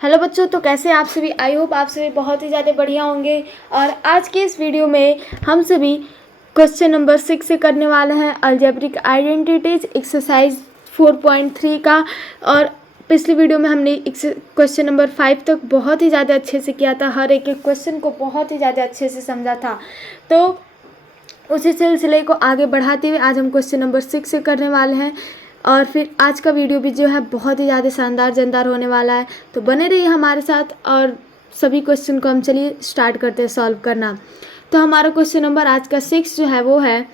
Hello बच्चों, तो कैसे आप सभी। आई होप आप सभी बहुत ही ज़्यादा बढ़िया होंगे। और आज के इस वीडियो में हम सभी क्वेश्चन नंबर 6 से करने वाले हैं अलजेब्रिक आइडेंटिटीज एक्सरसाइज 4.3 का। और पिछली वीडियो में हमने क्वेश्चन नंबर 5 तक बहुत ही ज़्यादा अच्छे से किया था, हर एक क्वेश्चन को बहुत ही ज़्यादा अच्छे से समझा था। तो उसी सिलसिले को आगे बढ़ाते हुए आज हम क्वेश्चन नंबर 6 से करने वाले हैं। और फिर आज का वीडियो भी जो है बहुत ही ज़्यादा शानदार जानदार होने वाला है, तो बने रहिए हमारे साथ। और सभी क्वेश्चन को हम चलिए स्टार्ट करते हैं सॉल्व करना। तो हमारा क्वेश्चन नंबर आज का 6 जो है वो है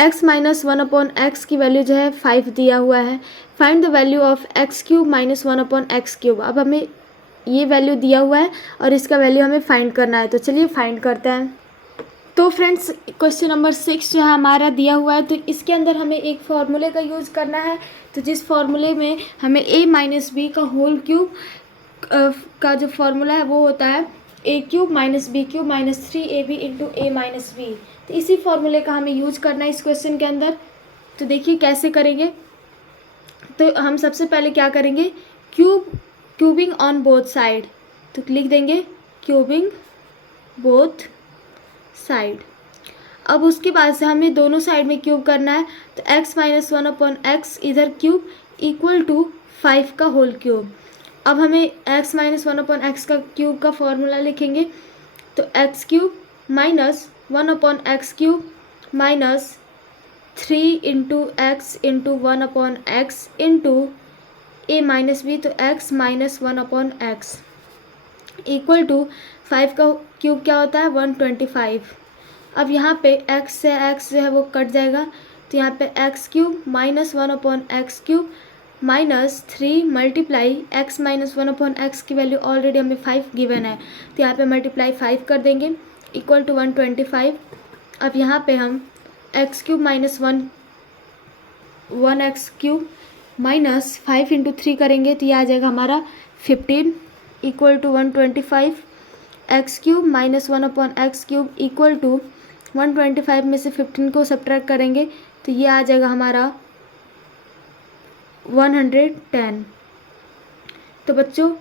x-1/x की वैल्यू जो है 5 दिया हुआ है। Find the value of x³ -1/x³। अब हमें ये वैल्यू दिया हुआ है और इसका वैल्यू हमें फाइंड करना है, तो चलिए फाइंड करते हैं। तो फ्रेंड्स, क्वेश्चन नंबर 6 जो है हमारा दिया हुआ है, तो इसके अंदर हमें एक फार्मूले का यूज़ करना है। तो जिस फार्मूले में हमें a-b का होल क्यूब का जो फार्मूला है वो होता है a³ -b³ -3ab into a-b। तो इसी फार्मूले का हमें यूज करना है इस क्वेश्चन के अंदर। तो देखिए कैसे करेंगे। तो हम सबसे पहले क्या करेंगे, क्यूबिंग ऑन बोथ साइड। तो लिख देंगे क्यूबिंग बोथ साइड। अब उसके बाद से हमें दोनों साइड में क्यूब करना है। तो x-1/x इधर क्यूब इक्वल टू 5 का होल क्यूब। अब हमें x-1/x का क्यूब का फॉर्मूला लिखेंगे। तो x³ -1/x³ -3 into x into 1/x into a-b। तो x -1/x इक्वल टू 5 का क्यूब क्या होता है 125। अब यहाँ पे x से x जो है वो कट जाएगा। तो यहाँ पे x³ -1/x³ -3 multiply x -1/x की वैल्यू ऑलरेडी हमें 5 गिवन है, तो यहाँ पे मल्टीप्लाई 5 कर देंगे इक्वल टू 125। अब यहाँ पे हम x³ -1x³ -5 इंटू 3 करेंगे, तो ये आ जाएगा हमारा 15 equal to 125। x³ -1/x³ equal to 125 में से 15 को सब्ट्रैक्ट करेंगे, तो ये आ जाएगा हमारा 110। तो बच्चों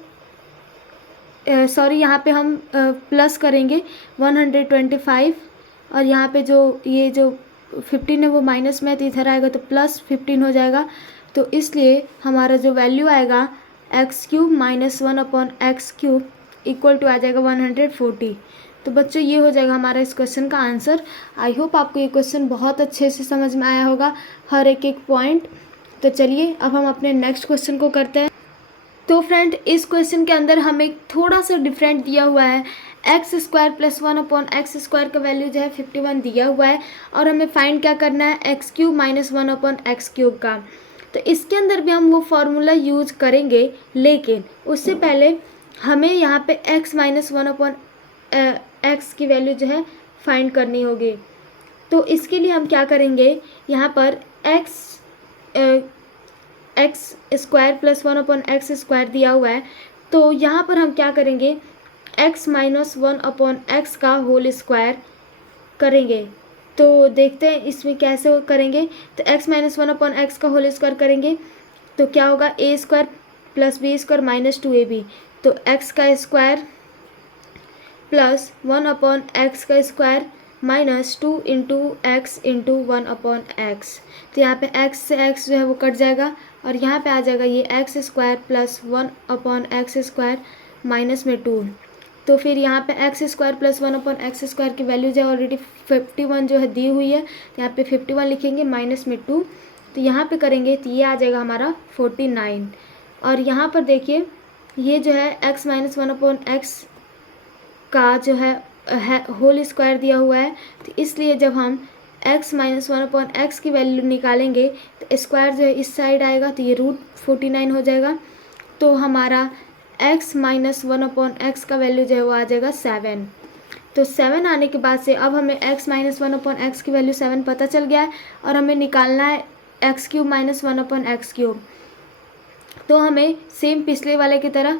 सॉरी, यहाँ पे हम प्लस करेंगे 125। और यहाँ पे जो ये जो 15 है वो माइनस में है, तो इधर आएगा तो प्लस 15 हो जाएगा। तो इसलिए हमारा जो वैल्यू आएगा x³ -1/x³ इक्वल टू आ जाएगा 140। तो बच्चों ये हो जाएगा हमारा इस क्वेश्चन का आंसर। आई होप आपको ये क्वेश्चन बहुत अच्छे से समझ में आया होगा, हर एक पॉइंट। तो चलिए अब हम अपने नेक्स्ट क्वेश्चन को करते हैं। तो फ्रेंड, इस क्वेश्चन के अंदर हमें थोड़ा सा डिफरेंट दिया हुआ है। x² + 1/x² का वैल्यू जो है 51 दिया हुआ है और हमें फाइंड क्या करना है x³ -1/x³ का। तो इसके अंदर भी हम वो फार्मूला यूज करेंगे, लेकिन उससे पहले हमें यहाँ पे x -1/x की वैल्यू जो है फाइंड करनी होगी। तो इसके लिए हम क्या करेंगे, यहाँ पर x² + 1/x² दिया हुआ है, तो यहाँ पर हम क्या करेंगे x -1/x का होल स्क्वायर करेंगे। तो देखते हैं इसमें कैसे करेंगे। तो x -1/x का होल स्क्वायर करेंगे तो क्या होगा a² + b² -2ab। तो x का स्क्वायर प्लस 1/x का square -2 into x into 1/x। तो यहाँ पे x से x जो है वो कट जाएगा और यहाँ पे आ जाएगा ये x² + 1/x² माइनस में 2। तो फिर यहाँ पे x² + 1/x² की वैल्यू जो है ऑलरेडी 51 जो है दी हुई है, तो यहाँ पे 51 लिखेंगे माइनस में 2। तो यहाँ पे करेंगे तो ये आ जाएगा हमारा 49। और यहाँ पर देखिए ये जो है x -1/x का जो है होल स्क्वायर दिया हुआ है, तो इसलिए जब हम x -1/x की वैल्यू निकालेंगे तो स्क्वायर जो है इस साइड आएगा, तो ये √49 हो जाएगा। तो हमारा x -1/x का वैल्यू जो है वो आ जाएगा 7। तो 7 आने के बाद से अब हमें x -1/x की वैल्यू 7 पता चल गया है और हमें निकालना है x³ -1/x³। तो हमें सेम पिछले वाले की तरह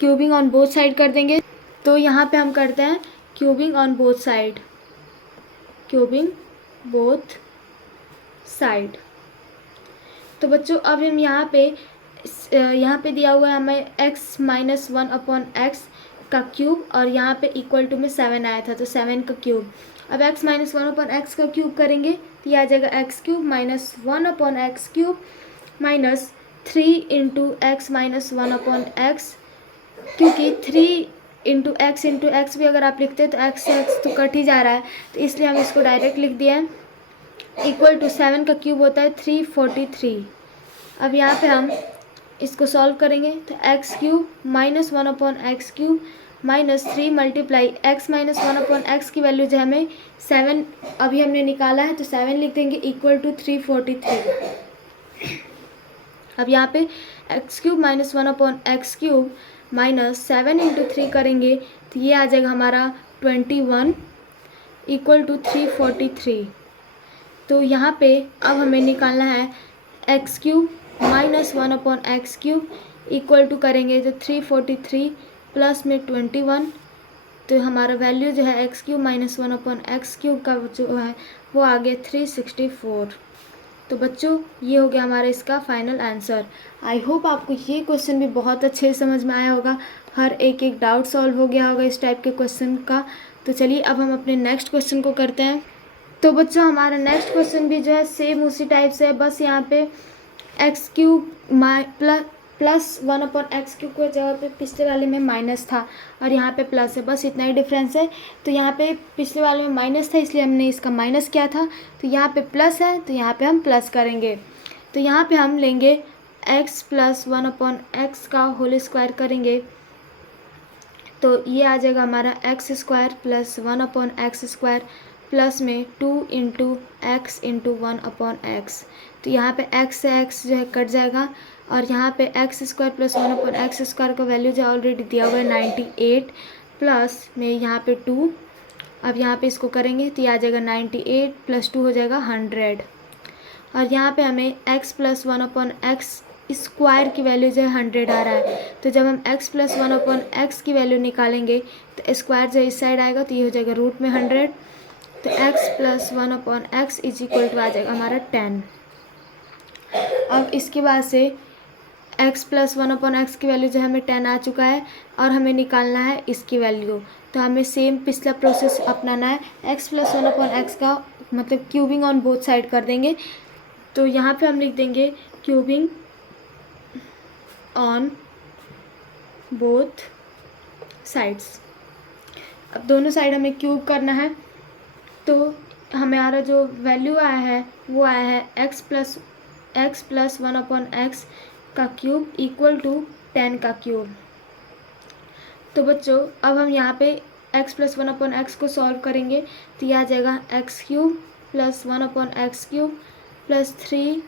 क्यूबिंग ऑन बोथ साइड कर देंगे। तो यहाँ पे हम करते हैं cubing on both side, cubing both side. तो बच्चों अब हम यहाँ पे यहाँ पे दिया हुआ है हमें x माइनस 1/x का क्यूब, और यहाँ पे इक्वल टू में 7 आया था, तो 7 का क्यूब। अब x माइनस 1/x का क्यूब करेंगे तो ये आ जाएगा x cube minus 1/x cube minus 3 into x minus 1/x, क्योंकि 3 इंटू एक्स भी अगर आप लिखते हैं तो एक्स से एक्स तो कट ही जा रहा है, तो इसलिए हम इसको डायरेक्ट लिख दिया है। इक्वल टू 7 का क्यूब होता है 343। अब यहाँ पे हम इसको सॉल्व करेंगे तो x cube minus 1/x cube minus 3 multiply x minus 1/x की वैल्यू जो है हमें 7 अभी हमने निकाला है, तो 7 लिख देंगे इक्वल टू 343। अब यहाँ पे x cube minus 1/x cube minus 7 into 3 करेंगे तो ये आ जाएगा हमारा 21 इक्वल टू 343। तो यहाँ पे अब हमें निकालना है x cube minus 1/x cube equal to करेंगे तो 343 प्लस में 21, तो हमारा वैल्यू जो है x cube minus 1/x cube का जो है वो आ गया 364। तो बच्चों ये हो गया हमारा इसका फाइनल आंसर। आई होप आपको ये क्वेश्चन भी बहुत अच्छे से समझ में आया होगा, हर एक एक डाउट सॉल्व हो गया होगा इस टाइप के क्वेश्चन का। तो चलिए अब हम अपने नेक्स्ट क्वेश्चन को करते हैं। तो बच्चों हमारा नेक्स्ट क्वेश्चन भी जो है सेम उसी टाइप से है, बस यहाँ पे x cube plus 1/x cube को जगह पे पिछले वाले में माइनस था और यहाँ पे प्लस है, बस इतना ही डिफरेंस है। तो यहाँ पे पिछले वाले में माइनस था इसलिए हमने इसका माइनस किया था, तो यहाँ पे प्लस है तो यहाँ पे हम प्लस करेंगे। तो यहाँ पे हम लेंगे x प्लस 1/x का होल स्क्वायर करेंगे तो ये आ जाएगा हमारा x square plus 1/x square plus में 2 इंटू एक्स इंटू 1/x। तो यहाँ पे x से x जो है कट जाएगा और यहाँ पे x square plus 1/x square का वैल्यू जो ऑलरेडी दिया हुआ है 98 प्लस में यहाँ पे 2। अब यहाँ पे इसको करेंगे तो ये आ जाएगा 98 प्लस 2 हो जाएगा 100, और यहाँ पे हमें x प्लस 1/x स्क्वायर की वैल्यू जो है 100 आ रहा है। तो जब हम x प्लस 1/x की वैल्यू निकालेंगे तो स्क्वायर जो इस साइड आएगा तो ये हो जाएगा रूट में 100, तो x plus 1/x is equal to आ जाएगा हमारा 10। अब इसके बाद से x प्लस 1/x की वैल्यू जो हमें 10 आ चुका है और हमें निकालना है इसकी वैल्यू। तो हमें सेम पिछला प्रोसेस अपनाना है, x प्लस 1/x का मतलब क्यूबिंग ऑन बोथ साइड कर देंगे। तो यहाँ पे हम लिख देंगे क्यूबिंग ऑन बोथ साइड्स। अब दोनों साइड हमें क्यूब करना है, तो हमारा जो वैल्यू आया है वो आया है x प्लस 1/x का क्यूब इक्वल टू 10 का क्यूब। तो बच्चों अब हम यहाँ पे x प्लस 1/x को सॉल्व करेंगे तो यह आ जाएगा x cube plus 1/x cube plus 3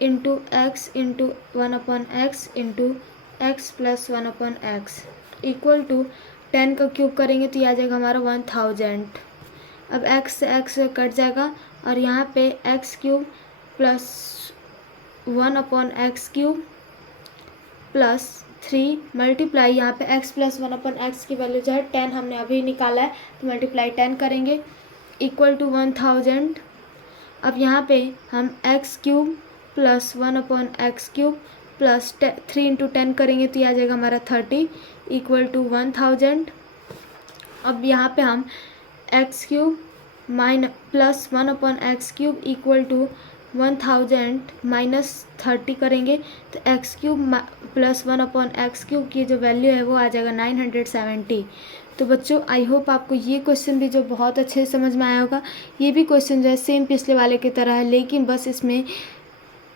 into x into 1/x into x plus 1/x equal to 10 का क्यूब करेंगे तो यह आ जाएगा हमारा 1000। अब x से x कट जाएगा और यहाँ पे x cube plus 1/x cube plus 3 multiply यहाँ पे x प्लस 1/x की वैल्यू जो है 10 हमने अभी निकाला है तो मल्टीप्लाई 10 करेंगे इक्वल टू 1000। अब यहाँ पे हम x cube plus 1/x cube plus 3 into 10 करेंगे तो यह आ जाएगा हमारा 30 इक्वल टू 1000। अब यहाँ पे हम x cube plus 1/x cube equal to 1000 minus 30 करेंगे तो x cube plus 1/x cube की जो वैल्यू है वो आ जाएगा 970। तो बच्चों आई होप आपको ये क्वेश्चन भी जो बहुत अच्छे से समझ में आया होगा। ये भी क्वेश्चन जो है सेम पिछले वाले की तरह है, लेकिन बस इसमें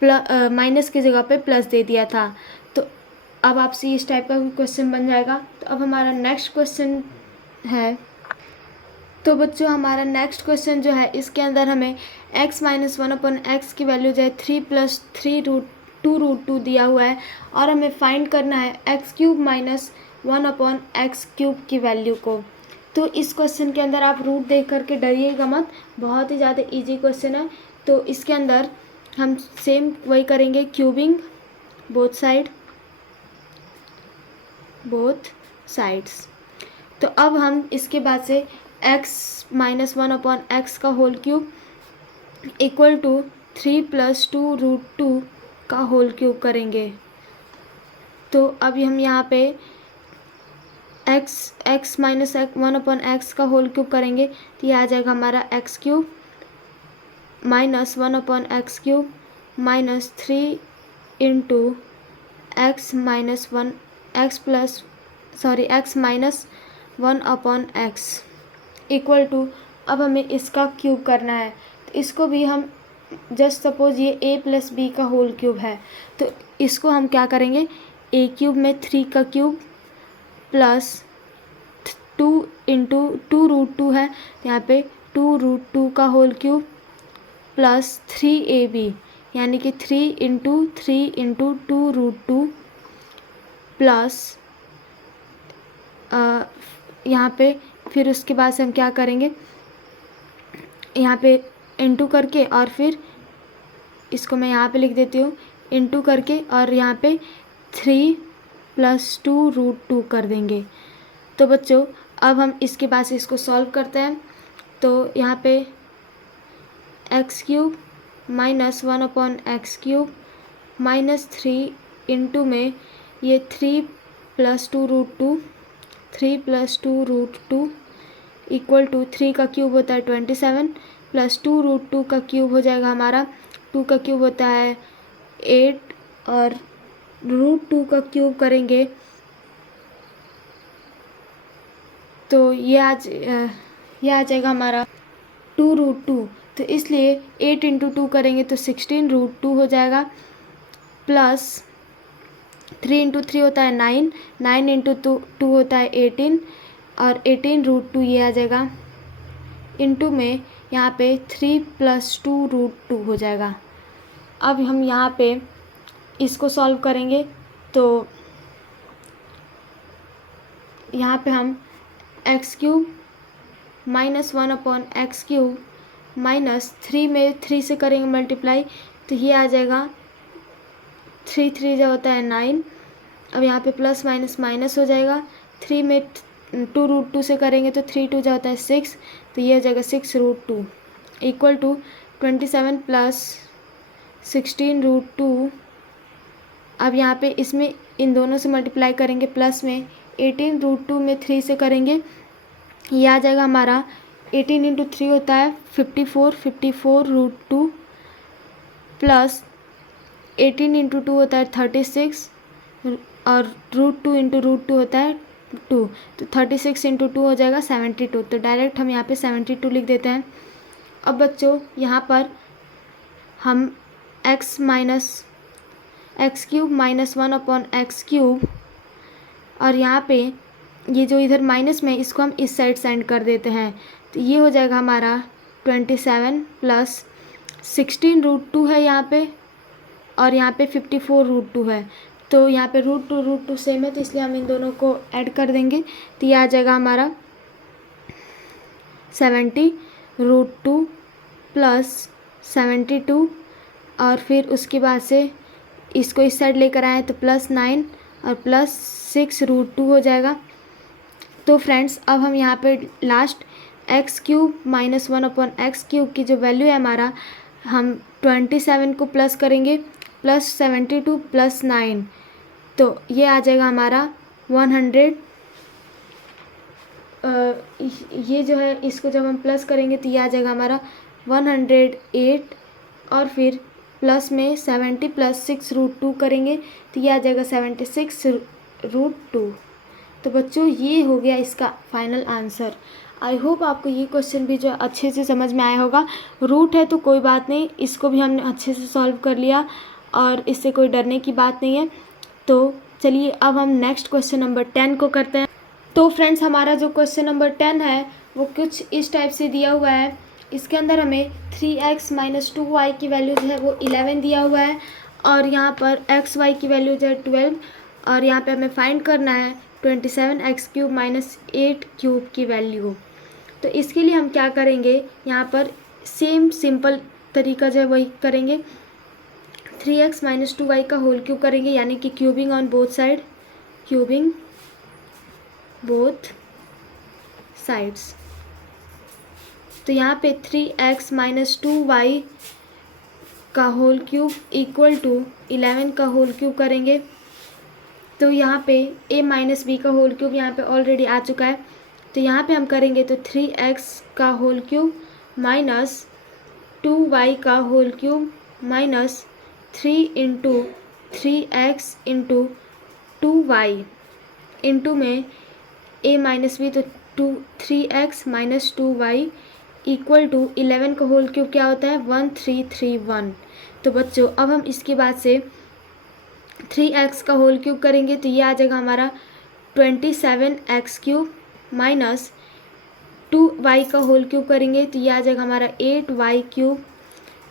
माइनस की जगह पे प्लस दे दिया था। तो अब आपसे इस टाइप का क्वेश्चन बन जाएगा। तो अब हमारा नेक्स्ट क्वेश्चन है, तो बच्चों हमारा नेक्स्ट क्वेश्चन जो है इसके अंदर हमें x माइनस 1/x की वैल्यू जो है 3 प्लस 3√2 दिया हुआ है और हमें फाइंड करना है x cube minus 1/x cube की वैल्यू को। तो इस क्वेश्चन के अंदर आप रूट देख करके डरिएगा मत, बहुत ही ज़्यादा इजी क्वेश्चन है। तो इसके अंदर हम सेम वही करेंगे, क्यूबिंग बोथ साइड्स। तो अब हम इसके बाद से x माइनस 1/x का whole cube equal to 3 plus 2√2 का होल क्यूब करेंगे। तो अभी हम यहाँ पे x माइनस 1/x का होल क्यूब करेंगे तो ये आ जाएगा हमारा x³ minus 1/x³ minus 3 into x minus 1 x minus 1/x equal to, अब हमें इसका क्यूब करना है। तो इसको भी हम जस्ट सपोज ये a प्लस बी का होल क्यूब है, तो इसको हम क्या करेंगे, a³ में 3 का क्यूब प्लस 2 इंटू 2√2 है, यहाँ पे 2√2 का होल क्यूब प्लस 3ab यानी कि 3 इंटू 3 इंटू 2√2 प्लस यहाँ पे फिर उसके बाद से हम क्या करेंगे, यहाँ पे इंटू करके और फिर इसको मैं यहाँ पे लिख देती हूँ इंटू करके और यहाँ पे 3 + 2√2 कर देंगे। तो बच्चों अब हम इसके बाद से इसको सॉल्व करते हैं। तो यहाँ पे x³ minus 1/x³ minus 3 into में ये 3 + 2√2 इक्वल टू 3 का क्यूब होता है 27 प्लस 2√2 का क्यूब हो जाएगा हमारा 2 का क्यूब होता है 8 और √2 का क्यूब करेंगे तो ये आ जाएगा हमारा 2√2। तो इसलिए 8 इंटू 2 करेंगे तो 16√2 हो जाएगा प्लस 3 इंटू 3 होता है 9, 9 इंटू 2 होता है 18 और 18√2 ये आ जाएगा इंटू में यहाँ पे 3 + 2√2 हो जाएगा। अब हम यहाँ पे इसको सॉल्व करेंगे तो यहाँ पे हम x³ माइनस 1/x³ माइनस 3 में 3 से करेंगे मल्टीप्लाई तो ये आ जाएगा 3 3 जो होता है 9। अब यहाँ पे प्लस माइनस माइनस हो जाएगा, 3 में 2√2 से करेंगे तो 3 2 जो होता है 6 तो ये आ जाएगा 6√2 इक्वल टू 27 प्लस 16√2। अब यहाँ पे इसमें इन दोनों से मल्टीप्लाई करेंगे प्लस में 18√2 में 3 से करेंगे ये आ जाएगा हमारा 18 इंटू 3 होता है 54√2 प्लस 18 इंटू 2 होता है 36 और √2 इंटू √2 होता है 2 तो 36 इंटू 2 हो जाएगा 72। तो डायरेक्ट हम यहाँ पे 72 लिख देते हैं। अब बच्चों यहाँ पर हम x minus x³ minus 1/x³ और यहाँ पे ये जो इधर माइनस में इसको हम इस साइड सेंड कर देते हैं तो ये हो जाएगा हमारा 27 प्लस 16√2 है यहाँ पे और यहाँ पे 54√2 है तो यहाँ पे √2 सेम है तो इसलिए हम इन दोनों को ऐड कर देंगे तो ये आ जाएगा हमारा 70√2 प्लस 72 और फिर उसके बाद से इसको इस साइड लेकर आए तो प्लस 9 और प्लस 6√2 हो जाएगा। तो फ्रेंड्स अब हम यहाँ पे लास्ट x³ माइनस 1/x³ की जो वैल्यू है हमारा हम 27 को प्लस करेंगे प्लस 72 प्लस 9 तो ये आ जाएगा हमारा 100। ये जो है इसको जब हम प्लस करेंगे तो ये आ जाएगा हमारा 108 और फिर प्लस में 70 प्लस 6√2 करेंगे तो ये आ जाएगा 76√2। तो बच्चों ये हो गया इसका फाइनल आंसर। आई होप आपको ये क्वेश्चन भी जो अच्छे से समझ में आया होगा। रूट है तो कोई बात नहीं, इसको भी हमने अच्छे से सॉल्व कर लिया और इससे कोई डरने की बात नहीं है। तो चलिए अब हम नेक्स्ट क्वेश्चन नंबर 10 को करते हैं। तो फ्रेंड्स हमारा जो क्वेश्चन नंबर 10 है वो कुछ इस टाइप से दिया हुआ है। इसके अंदर हमें 3x माइनस 2y की वैल्यू जो है वो 11 दिया हुआ है और यहाँ पर xy की वैल्यू जो है 12 और यहाँ पे हमें फाइंड करना है 27x³ माइनस 8³ की वैल्यू। तो इसके लिए हम क्या करेंगे, यहाँ पर सेम सिंपल तरीका जो है वही करेंगे। 3x माइनस 2y का होल क्यूब करेंगे यानी कि cubing on both side, cubing both sides. तो यहाँ पे 3x माइनस 2y का होल क्यूब इक्वल टू 11 का होल क्यूब करेंगे तो यहाँ पे a माइनस बी का होल क्यूब यहाँ पे ऑलरेडी आ चुका है, तो यहाँ पे हम करेंगे तो 3x का होल क्यूब माइनस 2y का whole cube minus 3 into 3x into 2y into में a माइनस बी, तो 3x minus 2y equal to 11 का होल क्यूब क्या होता है 1331। तो बच्चों अब हम इसके बाद से 3x का होल क्यूब करेंगे तो ये आ जाएगा हमारा 27x क्यूब माइनस 2y का होल क्यूब करेंगे तो ये आ जाएगा हमारा 8y क्यूब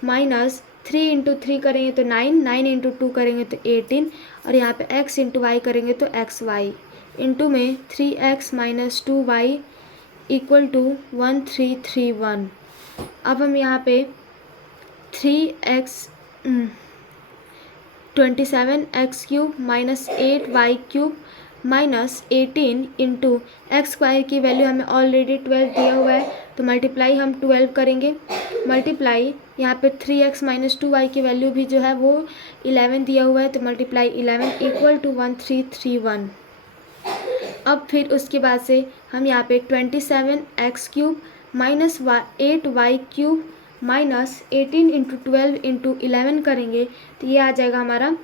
माइनस 3 इंटू 3 करेंगे तो 9 इंटू 2 करेंगे तो 18 और यहाँ पे x इंटू वाई करेंगे तो xy इंटू में 3x minus 2y equal to 1331। अब हम यहाँ पे 27x cube minus 8y cube minus 18 into x square की वैल्यू हमें ऑलरेडी 12 दिया हुआ है, तो मल्टीप्लाई हम 12 करेंगे, मल्टीप्लाई यहाँ पे 3x माइनस 2y की वैल्यू भी जो है वो 11 दिया हुआ है, तो मल्टीप्लाई 11 इक्वल टू 1331। अब फिर उसके बाद से हम यहाँ पे 27x cube minus 8y cube minus 18 into 12 into 11 करेंगे तो ये आ जाएगा हमारा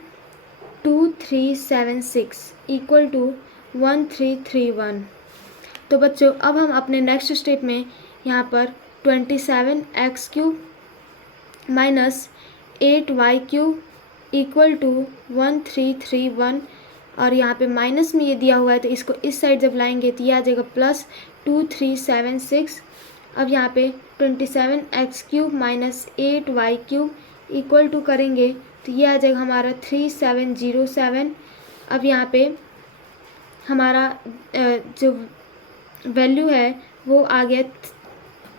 2376 इक्वल टू 1331। तो बच्चों अब हम अपने नेक्स्ट स्टेप में यहाँ पर 27x cube minus 8y cube equal to 1331 और यहाँ पे माइनस में ये दिया हुआ है तो इसको इस साइड जब लाएंगे तो ये आ जाएगा प्लस 2376। अब यहाँ पे 27x cube minus 8y cube equal to करेंगे तो ये आ जाएगा हमारा 3707। अब यहाँ पे हमारा जो वैल्यू है वो आ गया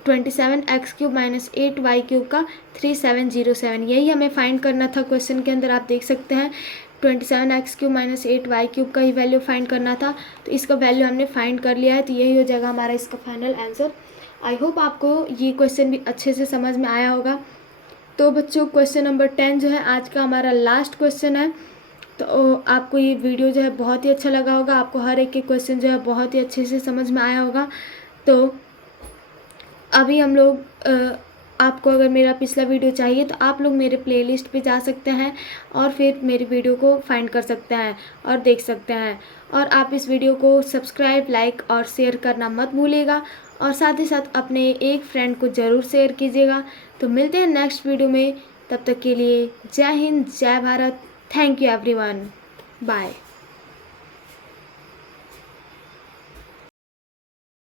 27x cube minus 8y cube का 3707। यही हमें फाइंड करना था क्वेश्चन के अंदर, आप देख सकते हैं 27x cube minus 8y cube का ही वैल्यू फाइंड करना था, तो इसका वैल्यू हमने फाइंड कर लिया है, तो यही हो जाएगा हमारा इसका फाइनल आंसर। आई होप आपको ये क्वेश्चन भी अच्छे से समझ में आया होगा। तो बच्चों क्वेश्चन नंबर 10 जो है आज का हमारा लास्ट क्वेश्चन है, तो आपको ये वीडियो जो है बहुत ही अच्छा लगा होगा, आपको हर एक के क्वेश्चन जो है बहुत ही अच्छे से समझ में आया होगा। तो अभी हम लोग आपको अगर मेरा पिछला वीडियो चाहिए तो आप लोग मेरे प्लेलिस्ट पे जा सकते हैं और फिर मेरी वीडियो को फाइंड कर सकते हैं और देख सकते हैं। और आप इस वीडियो को सब्सक्राइब, लाइक और शेयर करना मत भूलिएगा और साथ ही साथ अपने एक फ्रेंड को ज़रूर शेयर कीजिएगा। तो मिलते हैं नेक्स्ट वीडियो में, तब तक के लिए जय हिंद, जय Bharat, thank you everyone, bye.